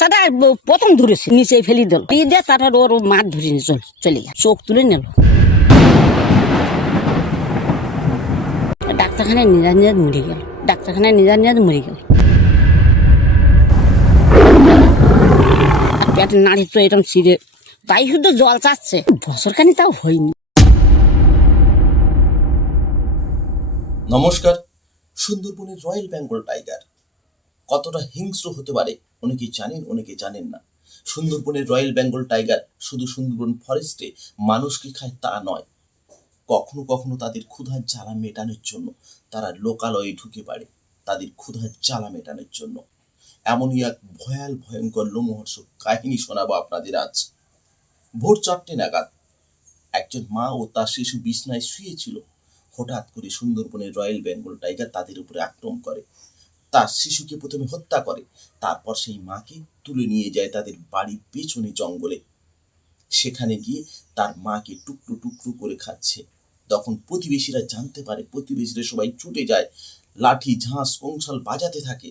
বাচ্চাটা প্রথম ধরেছে, নিচে ফেলি দিল। দিয়ে তারপর ওর মাঠ ধরে চল, চলে গেল চোখ তুলে নিল। ডাক্তারখানায় নিজার নিজার মরে গেল। ডাক্তারখানায় নিজার নিজার মরে গেল। আর নাড়ি তো এরকম ছিঁড়ে তাই শুধু জল চাচ্ছে। বছরখানি তাও হয়নি। নমস্কার। সুন্দরবনের রয়্যাল বেঙ্গল টাইগার। কতটা হিংস্র হতে পারে অনেকে জানেন অনেকে জানেন না? সুন্দরবনের রয়্যাল বেঙ্গল টাইগার শুধু সুন্দরবন ফরেস্টে মানুষকে খায় তা নয়। কখনো কখনো তাদের ক্ষুধার জ্বালা মেটানোর জন্য তারা লোকালয়ে ঢুকে পারে তাদের ক্ষুধার জ্বালা মেটানোর জন্য। এমনই এক ভয়াল ভয়ঙ্কর লোমহর্ষক কাহিনী শোনাবো আপনাদের আজ। ভোর চারটে নাগাদ একজন মা ও তার শিশু বিছনায় শুয়েছিল। হঠাৎ করে সুন্দরবনের রয়্যাল বেঙ্গল টাইগার তাদের উপরে আক্রমণ করে। তার শিশুকে প্রথমে হত্যা করে, তারপর সেই মাকে তুলে নিয়ে যায় তাদের বাড়ির পেছনে জঙ্গলে। সেখানে গিয়ে তার মাকে টুকরো টুকরো করে খাচ্ছে। তখন প্রতিবেশীরা জানতে পারে, প্রতিবেশীরা সবাই ছুটে যায়, লাঠি, ঝাঁস কংসাল বাজাতে থাকে।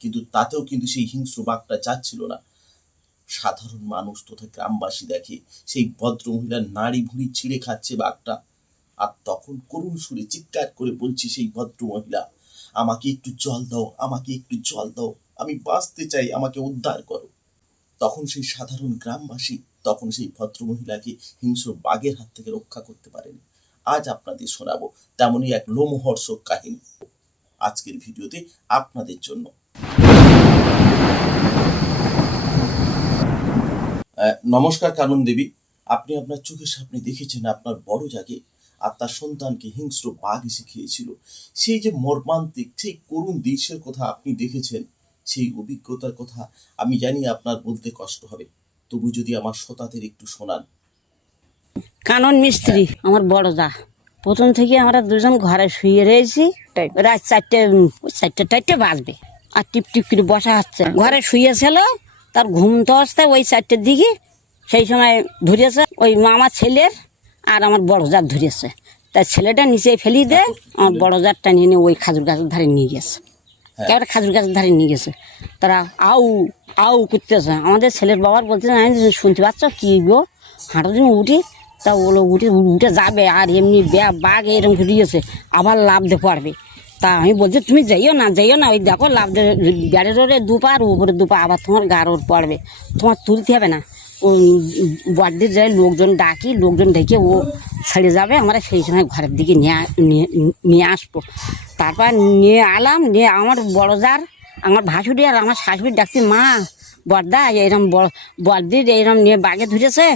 কিন্তু তাতেও কিন্তু সেই হিংস্র বাঘটা যাচ্ছিল না। সাধারণ মানুষ তথা গ্রামবাসী দেখে সেই ভদ্র মহিলার নাড়ি ভুঁড়ি ছিঁড়ে খাচ্ছে বাঘটা। আর তখন করুণ সুরে চিৎকার করে বলছি সেই ভদ্র মহিলা আমাকে একটু জল দাও, আমাকে একটু জল দাও, আমি বাঁচতে চাই, আমাকে উদ্ধার করো। তখন সেই সাধারণ গ্রামবাসী, তখন সেই ভদ্র মহিলাকে হিংস্র বাঘের হাত থেকে রক্ষা করতে পারেনি। আজ আপনাদের শোনাবো তেমনই এক লোমহর্ষক কাহিনী। আজকের ভিডিওতে আপনাদের জন্য। নমস্কার কানন দেবী। আপনি আপনার চোখের সামনে দেখেছেন আপনার বড় জাগে আর তার সন্তানকে হিংস্র বাঘ এসে খেয়েছিল সেই যে মর্মান্তিক সেই করুণ দৃশ্যের কথা আপনি দেখেছেন সেই অভিজ্ঞতার কথা আমি জানি আপনার বলতে কষ্ট হবে। তবু যদি আমার শ্রোতাদের একটু শোনান। কানন মিস্ত্রি আমার বড় দা। প্রথম থেকে আমরা দুজন ঘরে শুয়ে রয়েছি। রাত চারটে চারটে টারটে বাজবে। আর টিপ টিপ করে বসা হচ্ছে। ঘরে শুয়েছিল তার ঘুম তো আসতে ওই চারটের দিকে। সেই সময় ধরেছে ওই আমার ছেলের আর আমার বড় জাত ধরেছে। তার ছেলেটা নিচে ফেলি দে আমার বড় জাতটা নিয়ে ওই খাজুর গাছের ধারে নিয়ে গেছে। একেবারে খাজুর গাছের ধারে নিয়ে গেছে। তারা আউ আউ করতেছে। আমাদের ছেলের বাবার বলতেছে আমি শুনতে পাচ্ছ কি গো? হাঁটা দিন উঠি তা ওগুলো উঠে উঠে যাবে। আর এমনি বাঘ এরকম ঘুরিয়েছে আবার লাভ দিয়ে পারবে তা আমি বলছি তুমি যাইও না যাইও না ওই দেখো লাভ ব্যাড়ের ওরে দুপার উপরে দুপা আবার তোমার ওর পড়বে। তোমার তুলতে হবে না। বড়দের যায়, লোকজন ডাকি, লোকজন ডেকে ও ছেড়ে যাবে, আমরা সেই সময় ঘরের দিকে নিয়ে নিয়ে আসব। তারপর নিয়ে আলাম, নিয়ে আমার বড় যার আমার ভাসুরি আর আমার শাশুড়ি ডাকছি, মা বড়দা এরম বড় বড়দির এইরকম নিয়ে বাগে ধরেছে,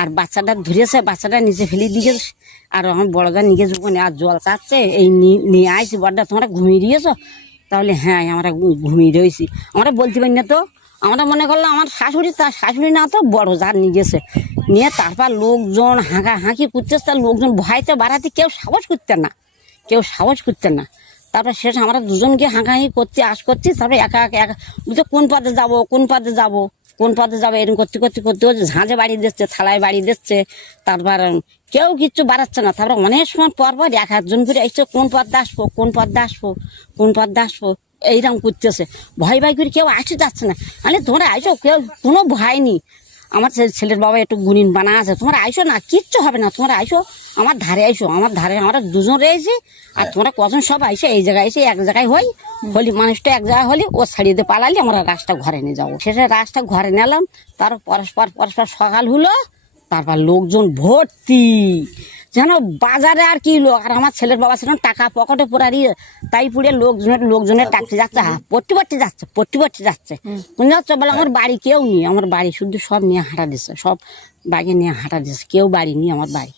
আর বাচ্চাটা ধরেছে, বাচ্চাটা নিচে ফেলে দিয়ে আর আমার বড়দা নিয়ে যখন আর জল চাচ্ছে এই নিয়ে আইসি বড়দা তোমরা ঘুমিয়ে দিয়েছ তাহলে হ্যাঁ আমরা ঘুমিয়ে রয়েছি। আমরা বলতে পারি না তো আমরা মনে করলাম আমার শাশুড়ি, তার শাশুড়ি না তো বড়, যার নিয়ে গেছে নিয়ে তারপর লোকজন হাঁকা হাঁকি করতেছে তার লোকজন ভয়তে বাড়াতে কেউ সাহস করতে না, কেউ সাহস করতে না। তারপর শেষ আমরা দুজনকে হাঁকাহাঁকি করছি আস করছি, তারপরে একা একা একা বুঝতে কোন পথে যাব, কোন পথে যাব, কোন পথে যাব? এরকম করতে করতে করতে করতে, ঝাঁঝে বাড়ি দিচ্ছে, থালায় বাড়ি দিচ্ছে, তারপর কেউ কিচ্ছু বাড়াচ্ছে না। তারপর অনেক সময় পর পর এক একজন করে এসছে কোন পথে আসব, কোন পথে আসব, কোন পথে আসব? এইরকম করতেছে। ভয় ভয় করে কেউ আসতে যাচ্ছে না। মানে তোমরা আইসো কেউ কোনো ভয় নেই। আমার ছেলের বাবা একটু গুণিন বানা আছে। তোমরা আইসো না? কিচ্ছু হবে না। তোমরা আইসো আমার ধারে আইসো আমার ধারে আমরা দুজন রয়েছি। আর তোমরা কজন সব আইসো? এই জায়গায় এসে এক জায়গায় হই। হলি মানুষটা এক জায়গায় হলি ও ছাড়িয়ে দিয়ে পালালি আমরা রাস্তা ঘরে নিয়ে যাব। শেষে রাস্তা ঘরে নিলাম। তার পরস্পর পরস্পর সকাল হলো। তারপর লোকজন ভর্তি। যেন বাজারে আর কি লোক আর আমার ছেলের বাবা ছিলেন টাকা পকেটে পড়ারি তাই পুড়ে লোকজনের লোকজনের টাকতে যাচ্ছে। হ্যাঁ পড়তে পট্টি যাচ্ছে পট্টি পট্টি যাচ্ছে। কোন যাচ্ছে বলে আমার বাড়ি কেউ নেই আমার বাড়ি শুধু সব নিয়ে হাঁটা দিচ্ছে সব বাগে নিয়ে হাঁটা দিচ্ছে কেউ বাড়ি নেই আমার বাড়ি।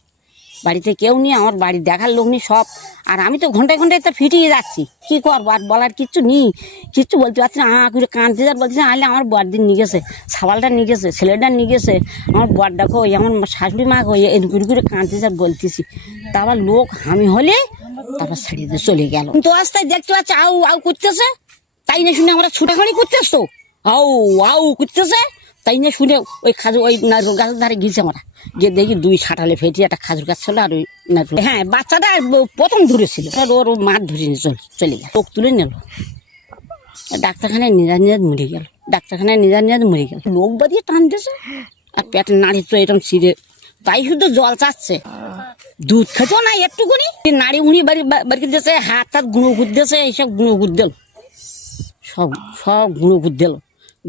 বাড়িতে কেউ নেই, আমার বাড়ি দেখার লোক নেই, সব। আর আমি তো ঘন্টায় ঘন্টায় তো ফিটিয়ে যাচ্ছি। কি করব? আর বলার কিচ্ছু নেই। কিচ্ছু বলতে পারছি না, আ করে কাঁদতে যার বলছি না আলে আমার বড়দিন নিয়ে গেছে সাবালটা নিয়ে গেছে, ছেলেটা নিয়ে গেছে। আমার বড়টাকে ওই আমার শাশুড়ি মাকে ওই এরকম করে কাঁদতে যার বলতেছি। তা আবার লোক আমি হলে তারপর ছেড়ে দিয়ে চলে গেল। তো আস্তে দেখতে পাচ্ছি, আউ আউ করতেছে। তাই না শুনে আমরা ছুটাখানি করতেছ তো? আউ আউ করতেছে। তাই না শুনে ওই খাজুর ওই নারকেল গাছের ধারে গিয়েছে আমরা। গিয়ে দেখি দুই ছাটালে ফেটে একটা খাজুর গাছ ছিল আর ওই নারকেল হ্যাঁ বাচ্চাটা প্রথম ধরেছিল। ওর মাঠ ধরে চল, চলে গেল। চোখ তুলে নিল। ডাক্তারখানায় নিজার নিজার মরে গেল। ডাক্তারখানায় নিজার নিজার মরে গেল। লোক বাদিয়ে টানতেছে। আর পেটের নাড়ি তো এরকম ছিঁড়ে তাই শুধু জল চাচ্ছে। দুধ খেতেও না একটুকুনি? নাড়ি উনি বাড়ি বাড়ি দিয়েছে হাত হাত গুঁড়ো গুদ দিয়েছে, এইসব গুঁড়ো গুদ দিল। সব সব গুঁড়ো গুদ দিল।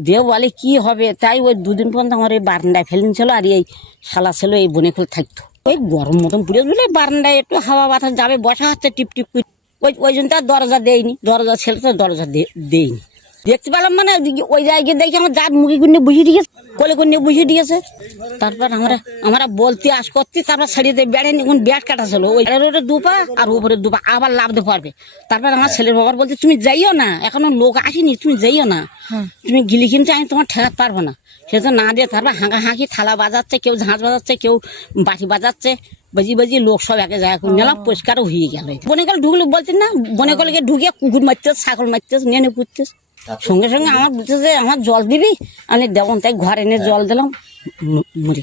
দিয়ে বলে, কি হবে? তাই ওই দুদিন পর্যন্ত আমার এই বারান্দায় ফেলিন ছিল আর এই শালা ছিল এই বনে খুলে থাকতো। ওই গরম মতন পুড়ে দিলে বারান্দায়, একটু হাওয়া বাতাস যাবে, বসা হচ্ছে টিপ টিপ ওই ওই জন্য দরজা দেয়নি, দরজা ছেলে তো দরজা দেয়নি। দেখতে পেলাম মানে ওই জায়গায় দেখি আমার জাত মুখি গুন্ডে বুঝিয়ে দিয়েছে কোলে গুন্ডে বুঝিয়ে দিয়েছে। তারপর আমরা আমরা বলতে আস করছি তারপর ছাড়িয়ে দিয়ে বেড়ে এখন ব্যাট কাটা ছিল। ওই বেড়ের দুপা আর উপরে দুপা আবার লাভতে পারবে। তারপর আমার ছেলের বাবার বলছে তুমি যাইও না এখনও লোক আসেনি তুমি যাইও না। তুমি গিলি কিনতে আমি তোমার ঠেকাতে পারব না। সে তো না দিয়ে তারপর হাঁকা হাঁকি থালা বাজাচ্ছে কেউ ঝাঁঝ বাজাচ্ছে কেউ বাটি বাজাচ্ছে বাজি বাজি লোক সব একে জায়গা করে নিলাম পরিষ্কারও হয়ে গেল। বনে কল ঢুকলে বলছেন না বনে কলকে ঢুকে কুকুর মারতেস ছাগল মারতেস নিয়ে নিয়ে পুঁততেস সঙ্গে সঙ্গে আমার বলছে যে আমার জল দিবি? আমি দেবন তাই ঘরে এনে জল দিলাম। ম- মরে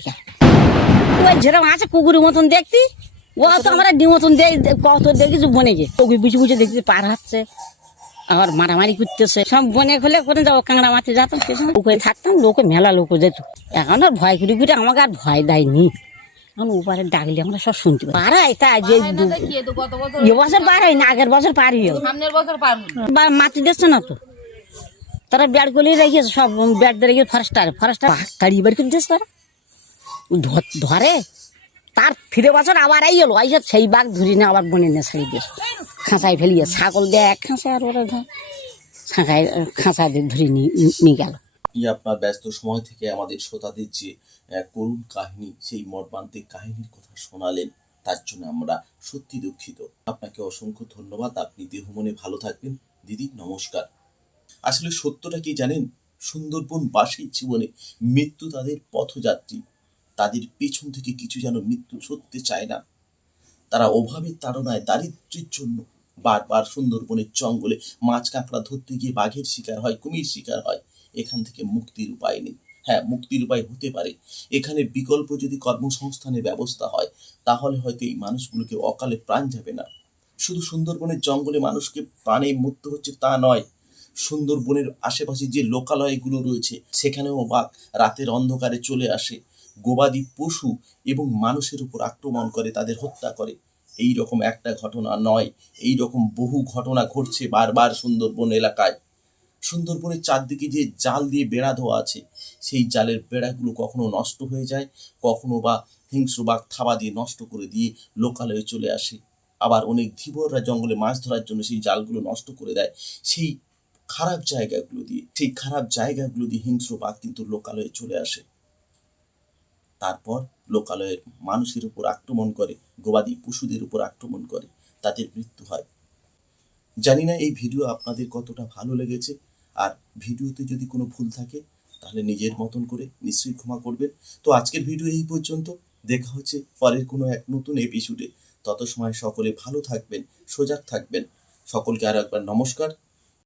ওই যেরকম আছে কুকুরের মতন দেখতি? ও তো আমরা ডি মতন দেখ কত দেখেছি বনে গিয়ে। ওকে বুঝে বুঝে দেখছি পার হাচ্ছে আবার মারামারি করতেছে। সব বনে খুলে করে যাব কাঁকড়া মারতে যেতাম সে সময় লোকে থাকতাম লোকে মেলা লোক যেত। এখন আর ভয় করে করে আমাকে আর ভয় দেয়নি। এখন উপরে ডাকলে আমরা সব শুনতে পাই। পারাই তাই যে দু- এ বছর পার না আগের বছর পার হয়ে মাটি দিচ্ছে না তো? তারা ব্যাট গুলি রেখেছে সব ব্যাট দিয়ে রেখে ফরেস্টার ফরেস্টার কাড়ি বের করে দিয়েছে তারা। ধ- ধরে। তার ফিরে বছর আবার এই এলো আইসা সেই বাঘ ধরি না আবার বনে নিয়ে ছেড়ে দিয়েছে খাঁচায় ফেলিয়ে ছাগল দেয় এক খাঁচায় আর ওরা ধর। খাঁচায় খাঁচায় দিয়ে ধরে নিয়ে গেল। আপনার ব্যস্ত সময় থেকে আমাদের শ্রোতাদের যে করুণ কাহিনী সেই মর্মান্তিক কাহিনীর কথা শোনালেন তার জন্য আমরা সত্যি দুঃখিত। আপনাকে অসংখ্য ধন্যবাদ। আপনি দেহ মনে ভালো থাকবেন। দিদি নমস্কার। আসলে সত্যটা কি জানেন? সুন্দরবন বাসীর জীবনে মৃত্যু তাদের পথযাত্রী। তাদের পেছন থেকে কিছু যেন মৃত্যু ছুটতে চায় না। তারা অভাবের তাড়নায় দারিদ্র্যের জন্য বারবার সুন্দরবনের জঙ্গলে মাছ কাঁকড়া ধরতে গিয়ে বাঘের শিকার হয়, কুমির শিকার হয়। এখান থেকে মুক্তির উপায় নেই। হ্যাঁ মুক্তির উপায় হতে পারে। এখানে বিকল্প যদি কর্মসংস্থানের ব্যবস্থা হয়, তাহলে হয়তো এই মানুষগুলোকে অকালে প্রাণ যাবে না। শুধু সুন্দরবনের জঙ্গলে মানুষকে প্রাণে মুক্ত হচ্ছে তা নয়। সুন্দরবনের আশেপাশে যে লোকালয়গুলো রয়েছে, সেখানেও বাঘ রাতের অন্ধকারে চলে আসে। গবাদি পশু এবং মানুষের উপর আক্রমণ করে, তাদের হত্যা করে। এই রকম একটা ঘটনা নয়। এই রকম বহু ঘটনা ঘটছে বারবার সুন্দরবন এলাকায়। সুন্দরবনের চারদিকে যে জাল দিয়ে বেড়া ধোয়া আছে, সেই জালের বেড়াগুলো কখনো নষ্ট হয়ে যায়, কখনো বা হিংস্র বাঘ থাবা দিয়ে নষ্ট করে দিয়ে লোকালয়ে চলে আসে। আবার অনেক ধীবররা জঙ্গলে মাছ ধরার জন্য সেই জালগুলো নষ্ট করে দেয়। সেই খারাপ জায়গাগুলো দিয়ে, ঠিক খারাপ জায়গাগুলো দিয়ে হিংস্র বাঘ কিন্তু লোকালয়ে চলে আসে। তারপর লোকালয়ের মানুষের উপর আক্রমণ করে, গবাদি পশুদের উপর আক্রমণ করে, তাদের মৃত্যু হয়। জানি না এই ভিডিও আপনাদের কতটা ভালো লেগেছে, আর ভিডিওতে যদি কোনো ভুল থাকে, তাহলে নিজের মতন করে নিশ্চয়ই ক্ষমা করবেন। তো আজকের ভিডিও এই পর্যন্ত, দেখা হচ্ছে পরের কোনো এক নতুন এপিসোডে তত সময় সকলে ভালো থাকবেন, সজাগ থাকবেন। সকলকে আরও একবার নমস্কার।